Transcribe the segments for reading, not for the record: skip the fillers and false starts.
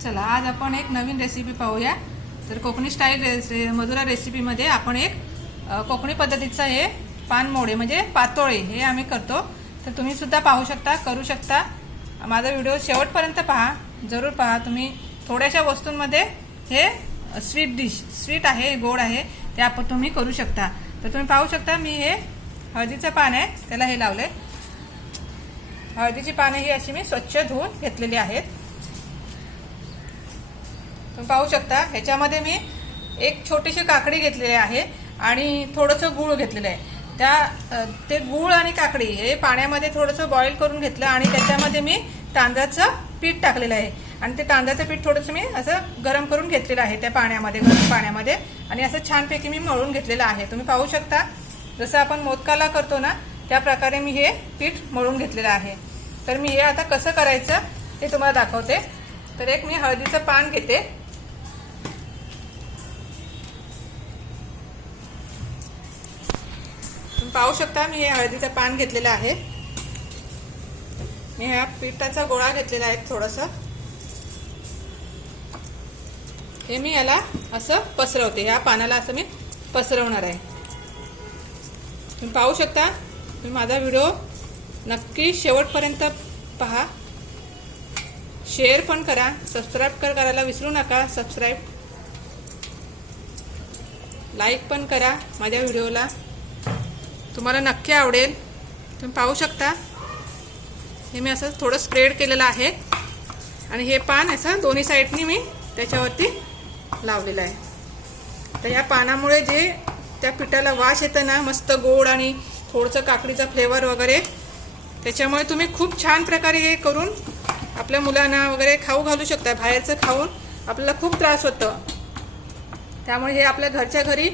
चला आज आपण एक नवीन रेसिपी पाहूया। तर कोकणी स्टाईल मधुरा रेसिपीमध्ये आपण एक कोकणी पद्धतीचा हे पानमोडे म्हणजे पातोळे हे आम्ही करतो। तर तुम्ही सुद्धा पाहू शकता, करू शकता। माझा व्हिडिओ शेवटपर्यंत पहा, जरूर पहा। तुम्ही थोड्याशा वस्तूंमध्ये हे स्वीट डिश, स्वीट आहे, गोड आहे, ते आपण तुम्ही करू शकता। तर तुम्ही पाहू शकता मी हे हळदीचं पान आहे त्याला हे लावले। हळदीची पाने ही अशी मी स्वच्छ धुवून घेतलेली आहेत। तुम्ही पाहू शकता ह्याच्यामध्ये मी एक छोटीशी काकडी घेतलेली आहे आणि थोडंसं गूळ घेतलेलं आहे। ते गूळ आणि काकडी हे पाण्यामध्ये थोडंसं बॉईल करून घेतलं आणि त्याच्यामध्ये मी तांदळाचं पीठ टाकलेलं आहे आणि ते तांदळाचं पीठ थोडंसं मी असं गरम करून घेतलेलं आहे त्या पाण्यामध्ये, गरम पाण्यामध्ये, आणि असं छानपैकी मी मळून घेतलेलं आहे। तुम्ही पाहू शकता जसं आपण मोदकाला करतो ना त्या प्रकारे मी हे पीठ मळून घेतलेलं आहे। तर मी हे आता कसं करायचं ते तुम्हाला दाखवते। तर एक मी हळदीचं पान घेते, तुम्ही पाहू शकता मी हे हळदीचं पान घेतलेलं आहे। मी ह्या पिठाचा गोळा घेतलेला आहे थोडंसं, हे मी याला असं पसरवते, ह्या पानाला असं मी पसरवणार आहे। तुम्ही पाहू शकता। तुम्ही माझा व्हिडिओ नक्की शेवटपर्यंत पहा, शेअर पण करा, सबस्क्राईब करायला विसरू नका। सबस्क्राईब, लाईक पण करा माझ्या व्हिडिओला, तुम्हाला नक्की आवडेल। तुम्ही पाहू शकता हे मी असं थोडं स्प्रेड केलेलं आहे आणि हे पान असं दोन्ही साईडनी मी त्याच्यावरती लावलेलं आहे। तर या पानामुळे जे त्या पिठाला वास येतं ना, मस्त गोड आणि थोडंसं काकडीचा फ्लेवर वगैरे, त्याच्यामुळे तुम्ही खूप छान प्रकारे हे करून आपल्या मुलांना वगैरे खाऊ घालू शकता। बाहेरचं खाऊन आपल्याला खूप त्रास होतो, त्यामुळे हे आपल्या घरच्या घरी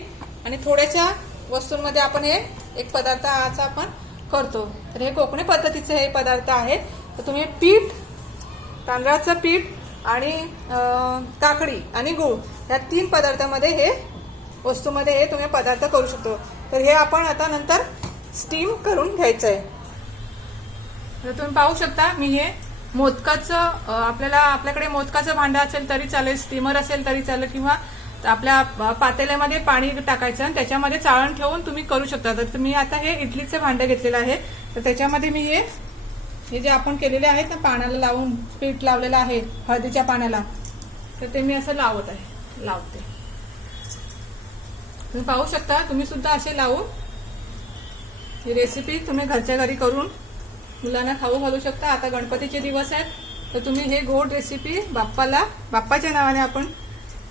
आणि थोड्याशा वस्तूंमध्ये आपण हे एक पदार्थ आज आपण करतो। तर हे कोकणी पद्धतीचे हे पदार्थ आहेत। तर तुम्ही पीठ, तांदळाचं पीठ आणि काकडी आणि गूळ या तीन पदार्थामध्ये हे वस्तूमध्ये हे तुम्ही पदार्थ करू शकतो। तर हे आपण आता नंतर स्टीम करून घ्यायचं आहे। तर तुम्ही पाहू शकता मी हे मोदकाचं, आपल्याकडे मोदकाचं भांडं असेल तरी चालेल, स्टीमर असेल तरी चालेल, किंवा आपल्या पातेल्यामध्ये पाणी टाकायचं आणि त्याच्यामध्ये चाळण ठेवून तुम्ही करू शकता। तर मी आता हे इडलीचं भांडं घेतलेलं आहे, तर त्याच्यामध्ये मी हे जे आपण केलेले आहेत ना, पानाला लावून पीठ लावलेलं आहे हळदीच्या पानाला, तर ते मी असं लावते। तुम्ही पाहू शकता, तुम्ही सुद्धा असे लावून ही रेसिपी तुम्ही घरच्या घरी करून मुलांना खाऊ घालू शकता। आता गणपतीचे दिवस आहेत, तर तुम्ही हे गोड रेसिपी बाप्पाच्या नावाने आपण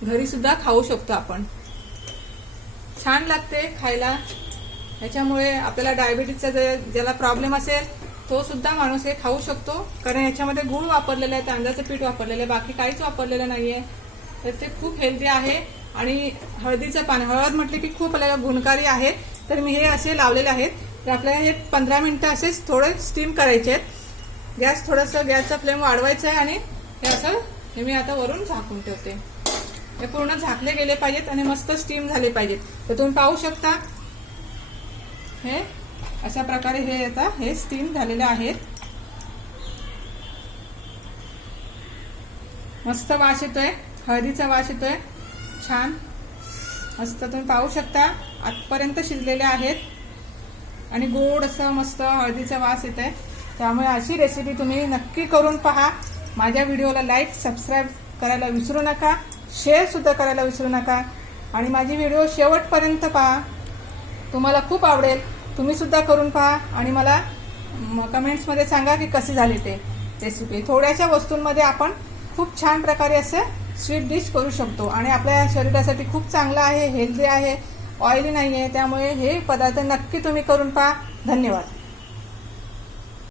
घरी सुद्धा खाऊ शकतो। आपण छान लागते खायला, याच्यामुळे आपल्याला डायबिटीजचा ज्याला प्रॉब्लेम असेल तो सुद्धा माणूस हे खाऊ शकतो, कारण याच्यामध्ये गूळ वापरलेलं आहे, तांदळाचं पीठ वापरलेलं आहे, बाकी काहीच वापरलेलं नाहीये। तर ते खूप हेल्दी आहे आणि हळदीचं पान, हळद म्हटले की खूप आपल्याला गुणकारी आहे। तर मी हे असे लावलेले आहेत। तर आपल्याला हे 15 मिनिटं असेच थोडे स्टीम करायचे आहेत। गॅसचा फ्लेम वाढवायचा आहे आणि हे मी आता वरून झाकून ठेवते। हे पूर्ण झाकले गेले पाहिजेत आणि मस्त स्टीम झाले पाहिजेत। तर तुम्ही पाहू शकता हे अशा प्रकारे हे स्टीम झालेले आहेत। मस्त वास येतोय, हळदीचा वास येतोय छान मस्त। तुम्ही पाहू शकता आतपर्यंत शिजलेले आहेत आणि गोड असं मस्त हळदीचा वास येतोय। त्यामुळे अशी रेसिपी तुम्ही नक्की करून पहा। माझ्या व्हिडिओला लाईक, सबस्क्राईब करायला विसरू नका, शेअर सुद्धा करायला विसरू नका आणि माझी व्हिडिओ शेवटपर्यंत पहा, तुम्हाला खूप आवडेल। तुम्ही सुद्धा करून पहा आणि मला कमेंट्समध्ये सांगा की कशी झाली ते रेसिपी। थोड्याशा वस्तूंमध्ये आपण खूप छान प्रकारे असं स्वीट डिश करू शकतो आणि आपल्या शरीरासाठी खूप चांगलं आहे, हेल्दी आहे, ऑइली नाही आहे। त्यामुळे हे पदार्थ नक्की तुम्ही करून पहा। धन्यवाद।